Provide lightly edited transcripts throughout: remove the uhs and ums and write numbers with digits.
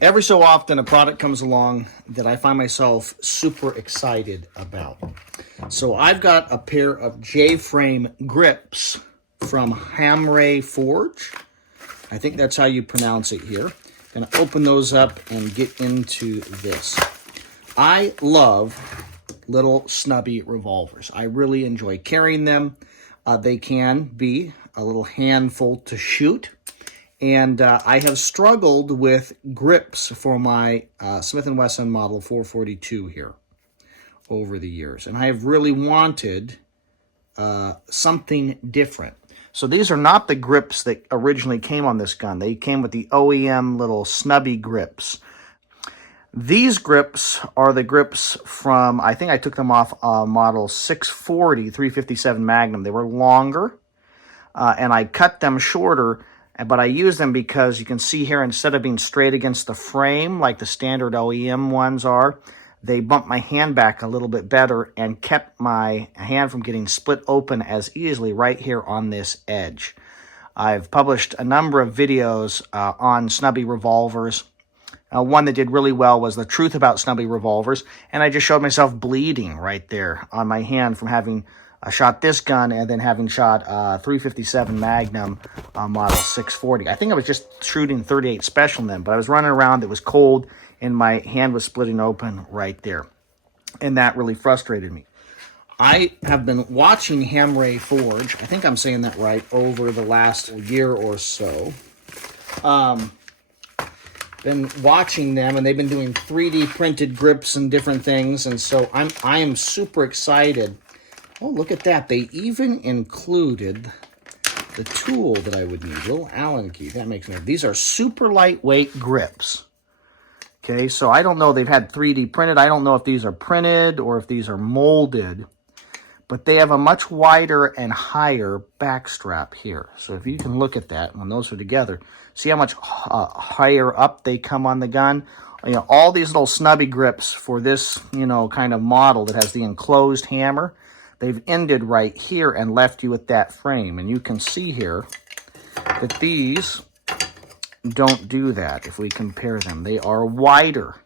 Every so often, a product comes along that I find myself super excited about. So I've got a pair of J-frame grips from Hamray Forge. I think that's how you pronounce it here. I'm going to open those up and get into this. I love little snubby revolvers. I really enjoy carrying them. They can be a little handful to shoot. And I have struggled with grips for my Smith & Wesson Model 442 here over the years. And I have really wanted something different. So these are not the grips that originally came on this gun. They came with the OEM little snubby grips. These grips are the grips from, I think I took them off Model 640 357 Magnum. They were longer, and I cut them shorter. But I use them because you can see here, instead of being straight against the frame like the standard OEM ones are, they bump my hand back a little bit better and kept my hand from getting split open as easily right here on this edge. I've published a number of videos on snubby revolvers. One that did really well was the truth about snubby revolvers, and I just showed myself bleeding right there on my hand from having shot this gun and then having shot 357 Magnum Model 640. I think I was just shooting 38 Special then, but I was running around, it was cold, and my hand was splitting open right there. And that really frustrated me. I have been watching Hamray Forge, I think I'm saying that right, over the last year or so. Been watching them, and they've been doing 3D printed grips and different things, and so I am super excited. Oh, look at that. They even included the tool that I would need, little Allen key. That makes me... These are super lightweight grips. Okay, so I don't know. They've had 3D printed. I don't know if these are printed or if these are molded. But they have a much wider and higher back strap here. So if you can look at that, when those are together, see how much higher up they come on the gun? You know, all these little snubby grips for this, you know, kind of model that has the enclosed hammer, they've ended right here and left you with that frame. And you can see here that these don't do that if we compare them. They are wider.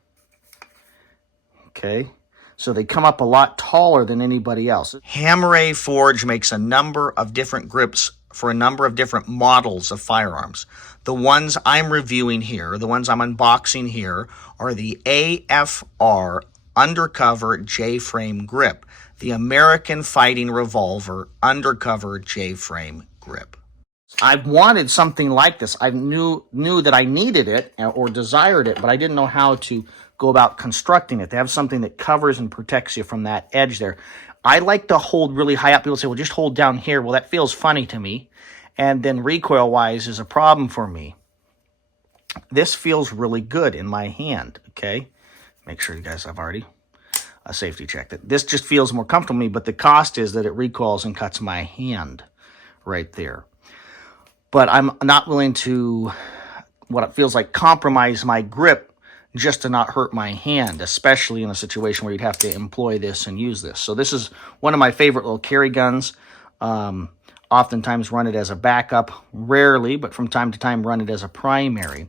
Okay? So they come up a lot taller than anybody else. Hamray Forge makes a number of different grips for a number of different models of firearms. The ones I'm reviewing here, the ones I'm unboxing here, are the AFR Undercover J-frame grip. The American Fighting Revolver Undercover J-frame grip. I wanted something like this. I knew that I needed it or desired it, but I didn't know how to go about constructing it. They have something that covers and protects you from that edge there. I like to hold really high up. People say, well, just hold down here. Well, that feels funny to me. And then recoil-wise is a problem for me. This feels really good in my hand, okay? Make sure you guys have already safety checked it. This just feels more comfortable to me, but the cost is that it recoils and cuts my hand right there. But I'm not willing to, what it feels like, compromise my grip just to not hurt my hand, especially in a situation where you'd have to employ this and use this. So this is one of my favorite little carry guns. Oftentimes run it as a backup, rarely, but from time to time run it as a primary.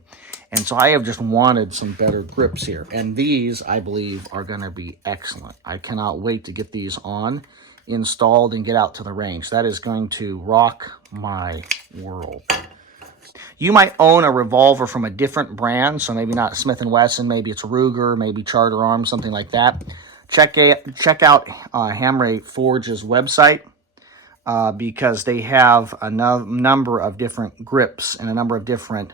And so I have just wanted some better grips here. And these, I believe, are going to be excellent. I cannot wait to get these on, installed, and get out to the range. That is going to rock my world. You might own a revolver from a different brand, so maybe not Smith & Wesson, maybe it's Ruger, maybe Charter Arms, something like that. Check out Hamray Forge's website because they have a number of different grips and a number of different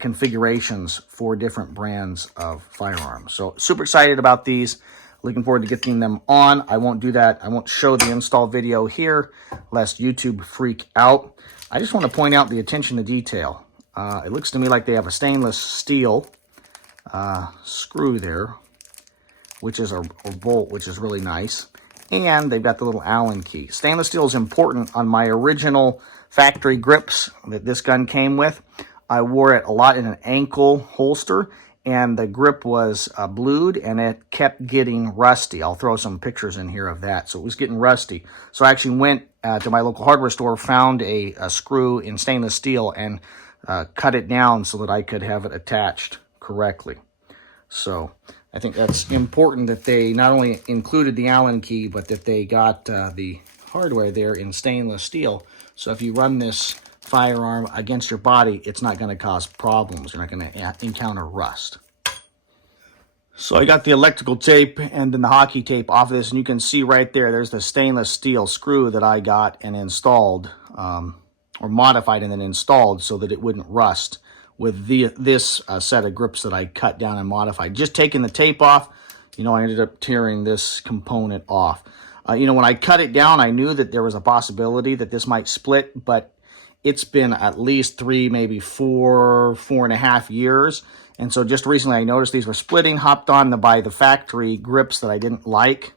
configurations for different brands of firearms. So super excited about these. Looking forward to getting them on. I won't do that. I won't show the install video here, lest YouTube freak out. I just want to point out the attention to detail. It looks to me like they have a stainless steel screw there, which is a bolt, which is really nice. And they've got the little Allen key. Stainless steel is important on my original factory grips that this gun came with. I wore it a lot in an ankle holster, and the grip was blued, and it kept getting rusty. I'll throw some pictures in here of that. So it was getting rusty. So I actually went to my local hardware store, found a screw in stainless steel, and cut it down so that I could have it attached correctly. So I think that's important that they not only included the Allen key, but that they got the hardware there in stainless steel. So if you run this firearm against your body, it's not going to cause problems. You're not going to encounter rust. So I got the electrical tape and then the hockey tape off of this, and you can see right there, there's the stainless steel screw that I got and installed, or modified and then installed so that it wouldn't rust with this set of grips that I cut down and modified. Just taking the tape off, I ended up tearing this component off. When I cut it down, I knew that there was a possibility that this might split, but it's been at least 3, maybe 4.5 years. And so just recently I noticed these were splitting, hopped on to buy the factory grips that I didn't like,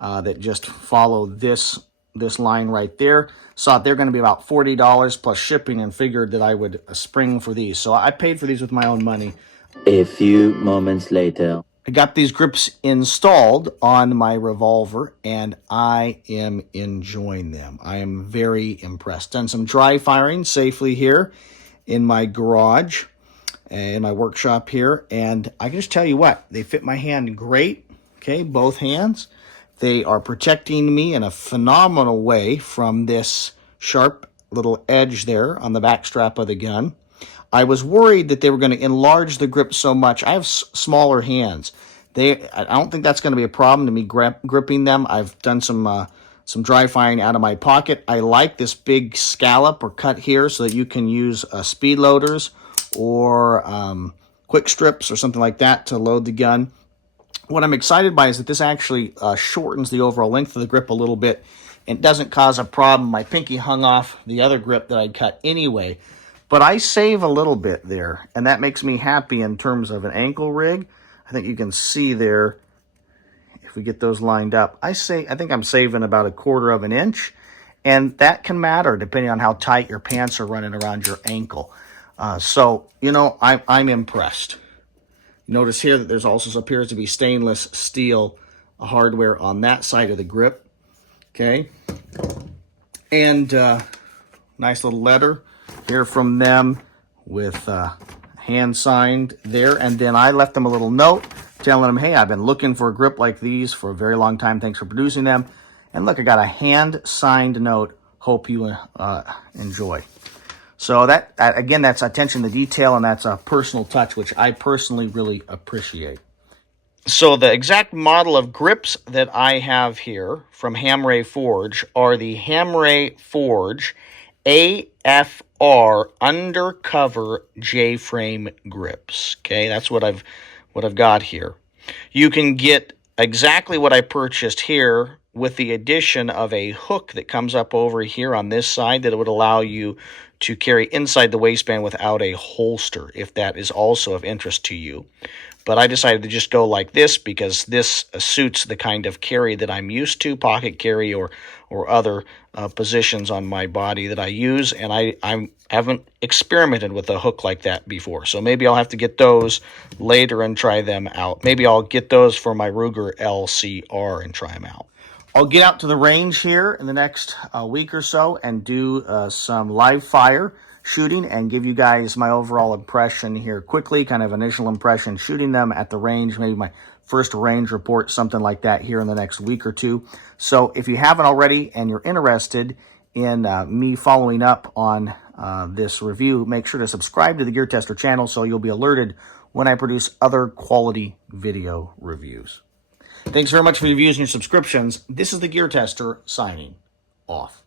that just follow this line right there. Saw they're going to be about $40 plus shipping and figured that I would spring for these. So I paid for these with my own money. A few moments later. I got these grips installed on my revolver, and I am enjoying them. I am very impressed. Done some dry firing safely here in my garage, in my workshop here, and I can just tell you what, they fit my hand great, okay, both hands. They are protecting me in a phenomenal way from this sharp little edge there on the back strap of the gun. I was worried that they were going to enlarge the grip so much. I have smaller hands. I don't think that's going to be a problem to me gripping them. I've done some dry firing out of my pocket. I like this big scallop or cut here so that you can use speed loaders or quick strips or something like that to load the gun. What I'm excited by is that this actually shortens the overall length of the grip a little bit and doesn't cause a problem. My pinky hung off the other grip that I'd cut anyway. But I save a little bit there, and that makes me happy in terms of an ankle rig. I think you can see there, if we get those lined up, I think I'm saving about 1/4 of an inch, and that can matter depending on how tight your pants are running around your ankle. So, I'm impressed. Notice here that there's also appears to be stainless steel hardware on that side of the grip, okay? And nice little letter here from them with hand signed there. And then I left them a little note telling them, hey, I've been looking for a grip like these for a very long time. Thanks for producing them. And look, I got a hand signed note. Hope you enjoy. So that again, that's attention to detail, and that's a personal touch, which I personally really appreciate. So the exact model of grips that I have here from Hamray Forge are the Hamray Forge AFR Undercover J-frame grips. Okay, that's what I've got here. You can get exactly what I purchased here with the addition of a hook that comes up over here on this side that would allow you to carry inside the waistband without a holster, if that is also of interest to you. But I decided to just go like this because this suits the kind of carry that I'm used to, pocket carry or other positions on my body that I use, and I haven't experimented with a hook like that before. So maybe I'll have to get those later and try them out. Maybe I'll get those for my Ruger LCR and try them out. I'll get out to the range here in the next week or so and do some live fire shooting and give you guys my overall impression here quickly, kind of initial impression shooting them at the range, maybe my first range report, something like that here in the next week or two. So if you haven't already and you're interested in me following up on this review, make sure to subscribe to the TheGearTester channel so you'll be alerted when I produce other quality video reviews. Thanks very much for your views and your subscriptions. This is the TheGearTester signing off.